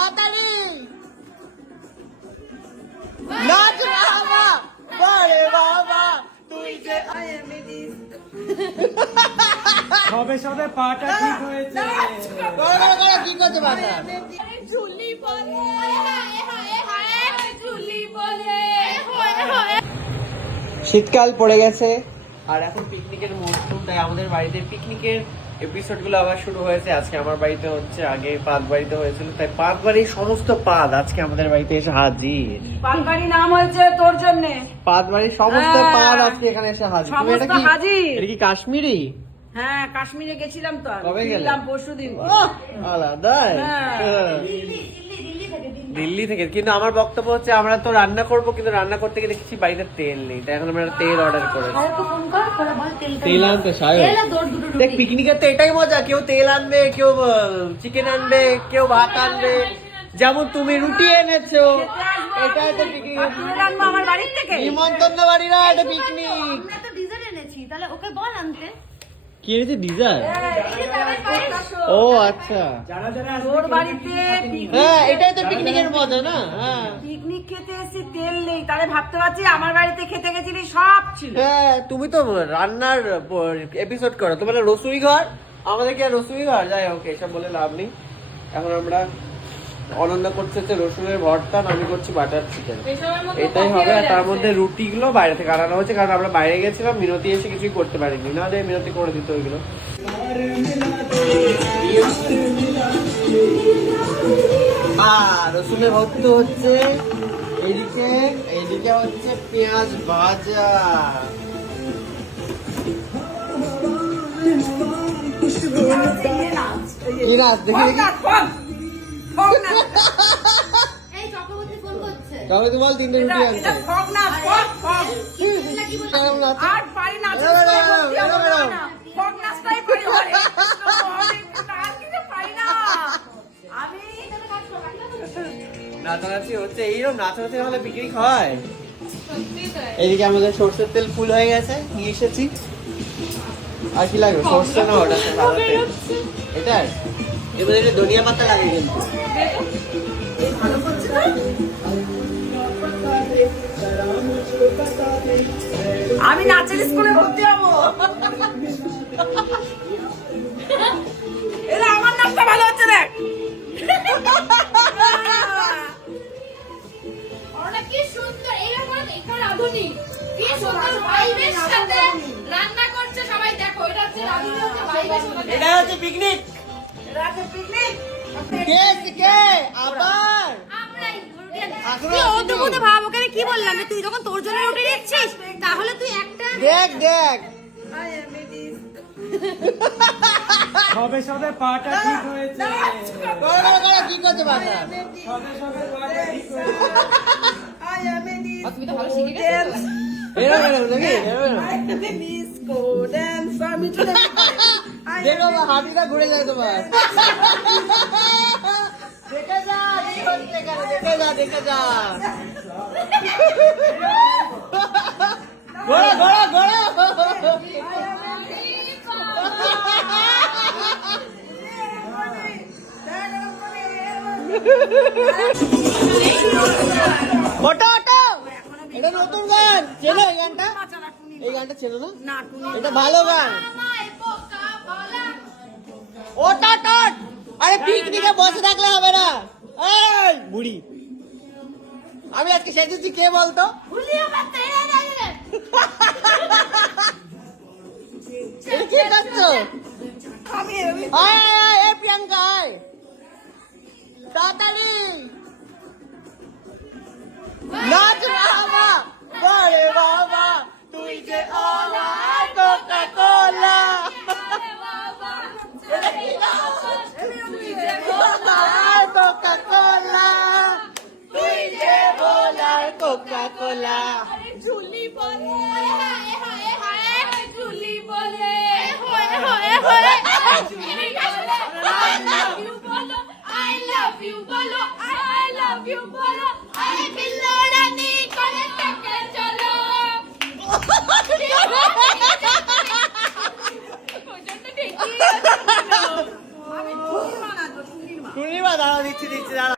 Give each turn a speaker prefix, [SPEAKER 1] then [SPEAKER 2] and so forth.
[SPEAKER 1] তাড়াতাড়ি। নাচ বাবা। বারে বাবা তুই যে
[SPEAKER 2] সবে সবে পাটা ঠিক হয়েছে।
[SPEAKER 1] করো কি করছে বাবা
[SPEAKER 3] ঝুলি বলে হায় হায় হায় ঝুলি বলে। হায় হায়
[SPEAKER 1] শীতকাল পড়ে গেছে আর এখন পিকনিকের মরশুম তাই আমাদের বাড়িতে পিকনিকের এপিসোডগুলো আবার শুরু হয়েছে। আজকে আমার বাড়িতে হচ্ছে আগে পাঁচ বাড়িতে হয়েছিল তাই পাঁচ বাড়ির সমস্ত পাদ আজকে আমাদের বাড়িতে এসে হাজির।
[SPEAKER 4] পানকারি নাম হয়েছে তোর জন্য।
[SPEAKER 1] পাঁচ বাড়ির সমস্ত
[SPEAKER 4] হ্যাঁ।
[SPEAKER 1] পাদ আজকে এখানে এসে হাজির। তুমি এটা কি
[SPEAKER 4] হাজির।
[SPEAKER 1] এটা কি কাশ্মীরি?
[SPEAKER 4] হ্যাঁ কাশ্মীরে গেছিলাম তো।
[SPEAKER 1] কবে গেলাম
[SPEAKER 4] পরশুদিন। পরশু দিন
[SPEAKER 1] আলাদা
[SPEAKER 4] হ্যাঁ।
[SPEAKER 1] দিল্লি থেকে কিন্তু আমার বক্তব্য হচ্ছে আমরা তো রান্না করব কিন্তু রান্না করতে গিয়ে দেখছি বাড়িতে তেল নেই তাই এখন আমরা তেল অর্ডার করেছি।
[SPEAKER 3] করে তেল
[SPEAKER 1] তেল আনতে দেখ পিকনিকের তো এটাই মজা কেউ তেল আনবে কেউ চিকেন আনবে কেউ ভাত আনবে। যেমন তুমি রুটি এনেছো এটাই তো পিকনিক
[SPEAKER 4] বাড়ির
[SPEAKER 1] নিমন্ত্রণ বাড়ি না এটা পিকনিক
[SPEAKER 3] তাহলে ওকে বল আনতে।
[SPEAKER 1] কি এনেছে? ডিজার ও আচ্ছা।
[SPEAKER 2] যারা যারা
[SPEAKER 4] তোর বাড়িতে
[SPEAKER 1] হ্যাঁ এটাই তো পিকনিকের মজা না? হ্যাঁ।
[SPEAKER 4] পিকনিক খেতে এসেছি তেল নেই তাহলে ভাবতে পারছি আমার বাড়িতে খেতে গেছিলি সব ছিল।
[SPEAKER 1] হ্যাঁ তুমি তো রান্নার এপিসোড করো তোমার রসুই ঘর আমাদের কি আর রসুই ঘর যাই হোক এসব বলে লাভ নেই। এখন আমরা অনন্য করছে হচ্ছে রসুনের ভর্তা আমি করছি বাটার চিকেন এটাই হবে আর তার মধ্যে রুটিগুলো বাইরে থেকে আনানো হয়েছে কারণ আমরা বাইরে গেছিলাম মিনতি এসে কিছুই করতে পারিনি না মিনতি করে দিতে ওইগুলো আর রসুনের ভর্ত হচ্ছে এদিকে এদিকে হচ্ছে পেঁয়াজ ভাজা কি নাচ দেখি দেখি তাহলে তুই বল তিনটে রুটি নাচ
[SPEAKER 4] আর পারি না
[SPEAKER 1] নাচানাচি হচ্ছে এইরকম নাচানাচি হলে পিকনিক হয়। এদিকে আমাদের সর্ষের তেল ফুল হয়ে গেছে নিয়ে এসেছি। আর কি লাগবে? সর্ষে না ওটা এটা? এবার এটা ধনিয়া পাতা লাগে কিন্তু।
[SPEAKER 4] আমি নাচের স্কুলে ভর্তি হব। এরা আমার নাচটা ভালো হচ্ছে দেখ।
[SPEAKER 3] অনেক কি সুন্দর এখানে আধুনিক কি সুন্দর ভাইবের সাথে এটা হচ্ছে
[SPEAKER 1] পিকনিক কে কে? আবার।
[SPEAKER 3] ভাব আমি কি বললাম? তুই যখন তোর জন্য রুটি দিচ্ছিস তাহলে তুই একটা
[SPEAKER 1] দেখ দেখ।
[SPEAKER 2] সবে সবে পাটা ঠিক হয়েছে।
[SPEAKER 1] কি করছে বাবা?
[SPEAKER 2] সবে সবে পাটা ঠিক হয়েছে।
[SPEAKER 3] তুমি
[SPEAKER 1] দেখো হাঁটুটা ঘুরে যায় তোমার। দেখে যা কি হচ্ছে এখানে, দেখে যা দেখে যা। ঘোড়া ঘোড়া ঘোড়া। ওটো ওটো এটা নতুন গান। চেনো এই গানটা? এই গানটা চেনো না? এটা ভালো গান। ওটা টট আরে পিকনিকে বসে থাকলে হবে না। এই বুড়ি। আমি আজকে সেজেছি কে বলতো? কি করছ প্রিয়াঙ্কা আয়। তাড়াতাড়ি। নাচ বাবা। বাবা তুই যে আমার কোকা কোলা কোকা কোলা তুই যে বলার কোকা কোলা
[SPEAKER 3] ঝুলি বলে। ঝুলি বলে। I love you, bolo. I love you, you
[SPEAKER 1] 知道了。